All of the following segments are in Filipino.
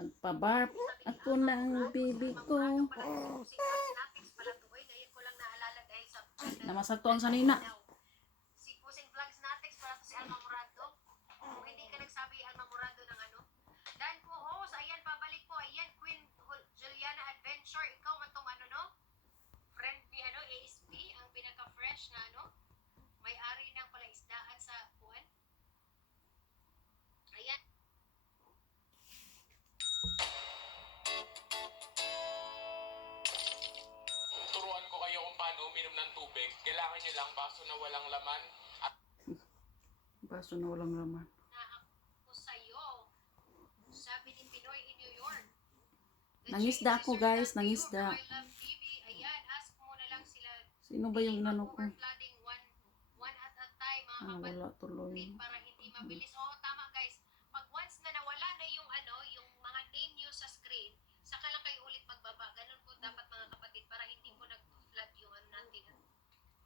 Magpa-barb ako ng bibi ko. Namasagto ang sanina. Si Pusing Vlogs Natics para si Alma Morado. Kung hindi ka nagsabi Alma Morado ng ano. Dan po host, ayan, pabalik po. Ayan, Queen Juliana Adventure. Ikaw man tong ano, no? Friend ni ano, ASP, ang pinaka-fresh na ano. May-ari ng palaisdaan sa buwan. Ayan. Turuan ko kayo kung paano uminom ng tubig. Kailangan nyo lang baso na walang laman. Baso na walang laman. Na ako sa'yo. Sabi ni Pinoy in New York. Nangisda ako guys, nangisda. Ayan, ask mo na lang sila. Sino ba yung nano ko? Overflooding one at a time, mga kapatid. Wala tuloy. Para hindi mabilis. Oo, tama guys. Pag once na nawala na yung ano, yung mga name nyo sa screen, saka lang kayo ulit magbaba. Ganun po dapat mga kapatid para hindi po nag-flood yung ano natin.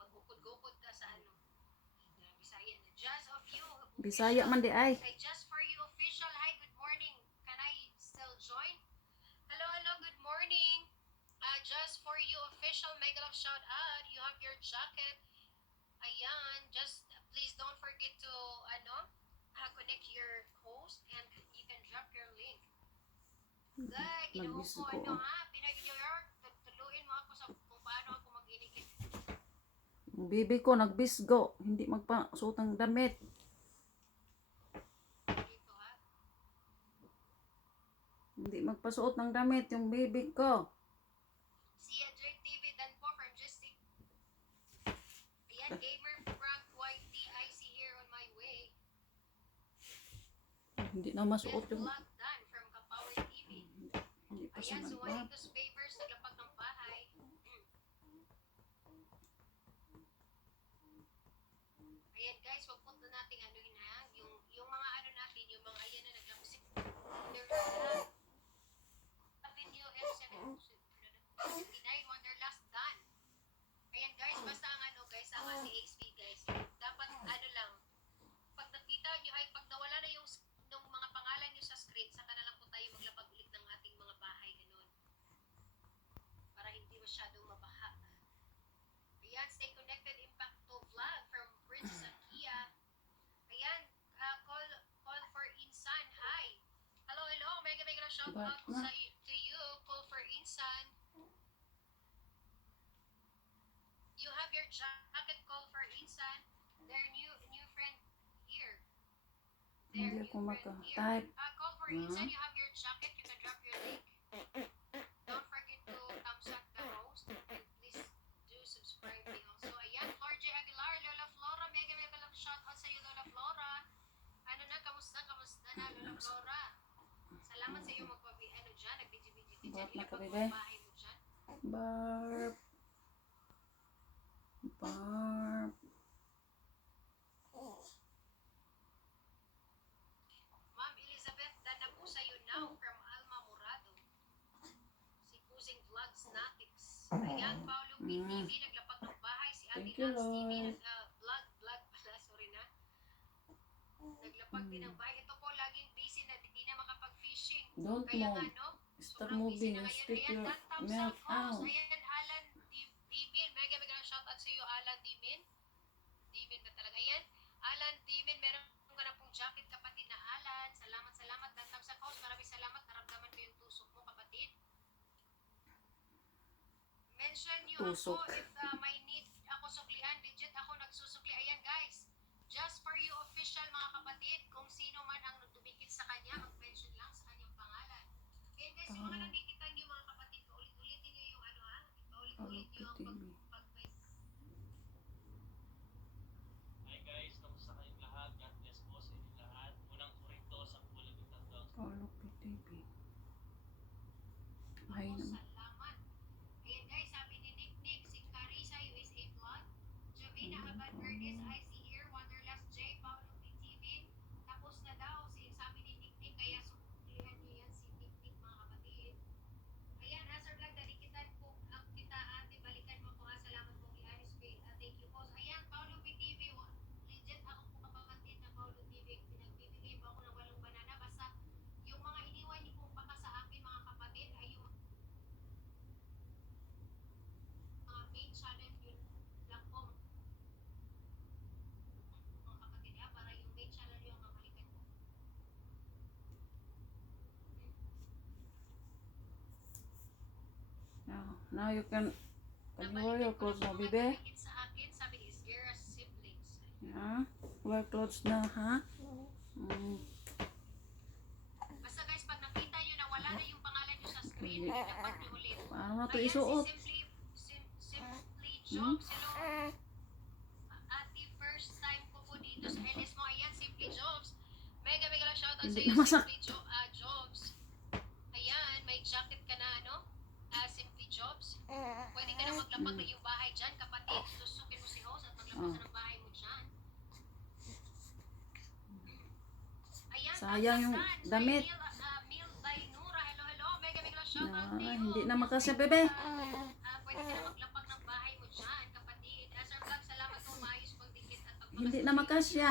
Magbukod-gukod ka sa ano. Bisaya na. Just of you. Bisaya man di ay. Say just for you official. Hi, good morning. Can I still join? Hello, good morning. Just for you official mega love shout out. You have your jacket. Ayan, just please don't forget to connect your host and you can drop your link. Good, ginawa ko ano ha, Pinoy New York, tuluin mo ako sa kung paano ako mag-inig. Yung bibi ko nagbisgo, hindi magpasuot ng damit. Dito ha. Hindi magpasuot ng damit yung bibi ko. Si Adric TV dan po from Justic. Ayan, gamer Frank YT, I see here on my way. Hindi na masuot yung... Vlog done from Kapawi TV. Hindi pa siya Ayan, so nagpa. Juanitos Favors, naglapag ng bahay. Ayan guys, wag po na natin anuhin ha. Yung mga ano natin, yung mga ayan na naglapag. Avenue M729 Wanderlust done. Ayan guys, basta ang ano guys, ang si HB guys. Dapat ano lang, pag nakita nyo ay pag nawala na yung nung mga pangalan nyo sa screen, saka na lang po tayo maglapag ulit ng ating mga bahay ganun. Para hindi masyadong mabaha. Ayan, stay connected Impacto Vlog from Princess Akia. Ayan, call for Insan. Hi. Hello, mega shout out to you. Call for Insan. You have your jacket, call for Insan. Their new friend here. Hindi ako maka-type. Call for Insan, you have your jacket, you can drop your link. Don't forget to thumbs up the host. And please do subscribe me also. Ayan, Flor J. Aguilar, Lola Flora, mega lang shout out sa iyo, Lola Flora. Ano na, kamusta na, Lola Flora? Salamat sa iyo ano dyan, nagbidyo-bidyo ka dyan. Ilapag mo ang bahay mo dyan. Barb. Ma'am Elizabeth, dan na po sa iyo now from Alma Morado. Si Pusing Vlogs Natics. Ayan, Paolo PTV, naglapag ng bahay. Si Ate Thank you, Nats TV, Lord. vlog pala, sorry na. Naglapag din ng bahay. Ito po, laging busy na, hindi na makapag-fishing. Don't Kaya move. nga, no? Stop Sobrang busy moving. na ngayon. Stick Ayan, your Dan Thumbs mouth Up host. out. Ayan, Alan Dimin. Mega shoutout sa iyo, Alan Dimin. Dimin ba talaga? Ayan, Alan Dimin, meron ka na pong jacket, kapatid na Alan. Salamat. Dan Thumbs Up host. Maraming salamat. Naramdaman ko yung tusok mo, kapatid. Mention nyo Tusok. ako if may need ako suklihan. Legit ako nagsusukli. Ayan guys, just for you official mga kapatid, kung sino man ang dumikit sa kanya, mag-mention lang sa kanyang pangalan. Ayan guys, yung mga nakikita nyo mga kapatid, paulit-ulitin nyo yung ano ha, paulit-ulit nyo ang pag-may. Hi guys, kamusta kayong lahat? God bless po sa inyo lahat. Unang purito sa pulang itang daw. Paulo PTV. Ay naman. Salamat. Ayan guys, sabi ni Nick, si Carissa, USA Vlog. Jovina Abad Verdes, I see here. Wanderlust J, Paulo PTV. Tapos na daw, sabi ni Nick, kaya suklihan niyo yan si Nick mga kapatid. Ayan, Hazard Vlog, dalikitan po ang kita ate, balikan mo ko Hazard Now you can wear your clothes now, baby. Sa akin, sabi ni Isgera siblings. Yeah. Wear clothes na, ha? Mm. Basta guys, pag nakita nyo na wala na yung pangalan nyo sa screen, dapat nyo ulit. Paano na ito Ayan, isuot? Simply Jobs. Hello. Ate, first time ko po dito sa LS mo. Ayan, Simply Jobs. Mega lang shoutout sa Hindi iyo, na masak- Simply Jobs. Ayan, may jacket ka na, ano? Simply Jobs. Pwede ka na maglapag ng iyong bahay dyan, kapatid. Susukin mo si host at maglapag ka ng bahay mo dyan. Ayan, Sayang yung Pagkasan, damit. Mil by Nura. Hello. Mega lang shoutout to you. Hindi na makasya, bebe. Pwede ka na maglapag ng bahay mo dyan, kapatid. Sir Vlog, salamat po. Maayos pagdikit at pagpapasok. Hindi na makasya.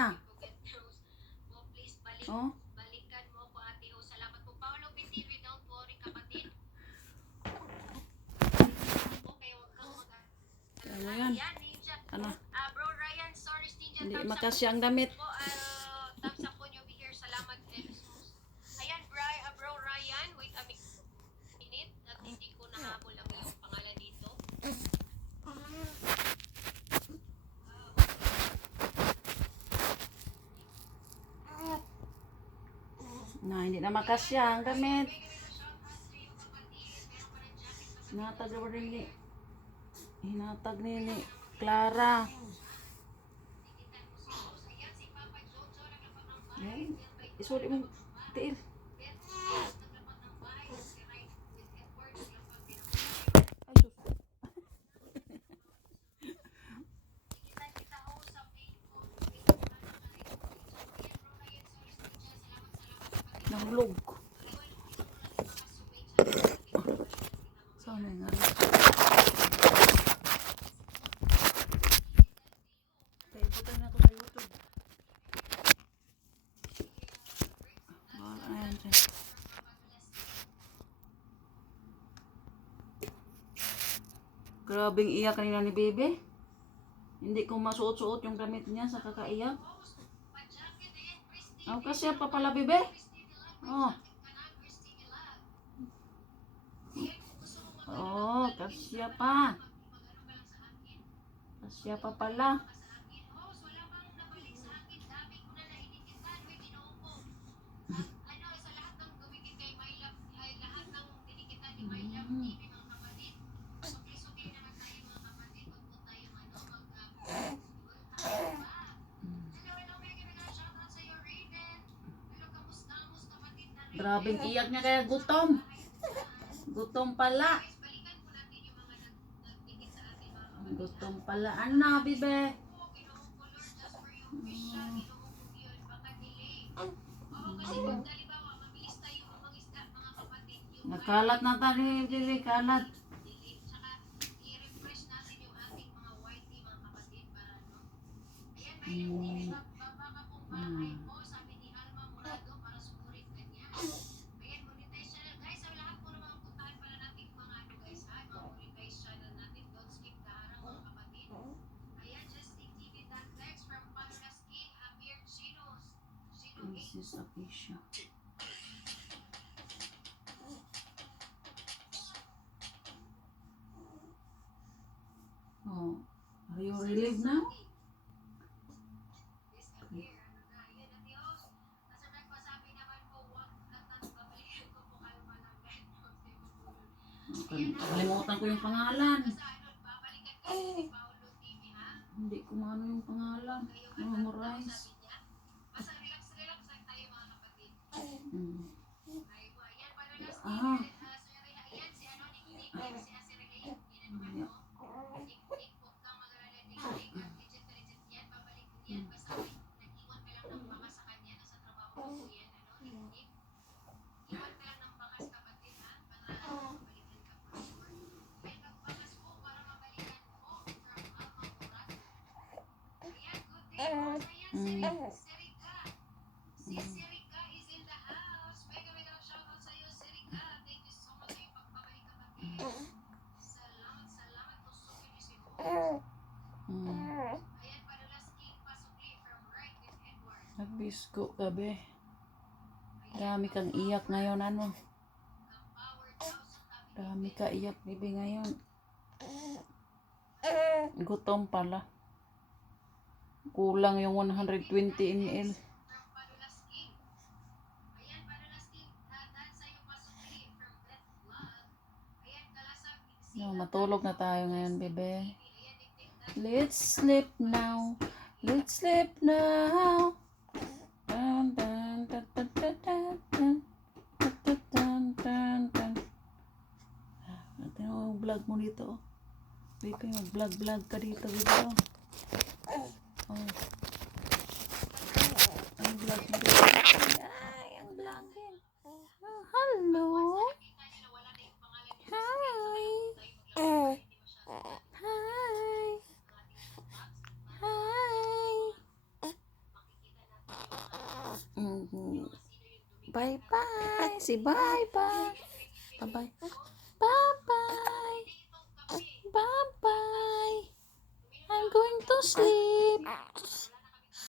Po, please, Oh. balikan mo ko, ate ho. Salamat po. Paolo BTV, don't worry, kapatid. Okay, huwag kang Ano yan? Yan, Ninja. Ano? Bro Ryan, sorry, Ninja. Hindi thumbs up makasya ang damit. po. Thumbs up po nyo be here. Salamat, Jesus. Ayan, bro Ryan. Wait a minute. At hindi ko nahabol ang iyong pangalan dito. Na, hindi na makasya ang damit. Hinatag na rin ni. Hinatag ni Clara. Yan. Isulit mo. Tiil. Ay, sus. Nahulog. Sana nga. Kaya ibutan na ako sa YouTube. Ayan siya. Grabing iyak kanina ni Bebe. Hindi ko masuot-suot yung damit niya sa kakaiyak. Oh, kasi pa pala, Bebe. Oh. Oh, kasya pa. Kasya pa pala. Grabing iyak niya kaya gutom. Gutom pala. Gutom pala. Ano, Bibe? Nakalat na tayo, Bibe. Kalat. This is a picture. Oh, are you relieved now? Kalimutan ko yung pangalan. Hindi ko maano yung pangalan. Memorize. Ah. Nagbisko ka, be. Dami kang iyak ngayon, ano? Dami ka iyak, bibi, ngayon. Gutom pala. Kulang yung 120 ml. From Padulas King. Ayan, Padulas King. Dahan sa'yo pasukli from Beth Vlog. Ayan, kalasag. No, matulog na tayo ngayon, bebe. Ayan, nagtignan. Let's sleep now. Let's sleep now. Dun, dun, dun, dun, dun, dun, dun. Dun, dun, dun, dun. Ito yung vlog mo dito. Bebe, mag-vlog ka dito, bebe. Oh. Ang vlog mo dito. Ay, ang vlogin. Oh, hello. Nakita niyo na wala na yung pangalan niyo. Hi. Tayo Hi. Hi. Bye-bye. Si bye-bye. Bye-bye.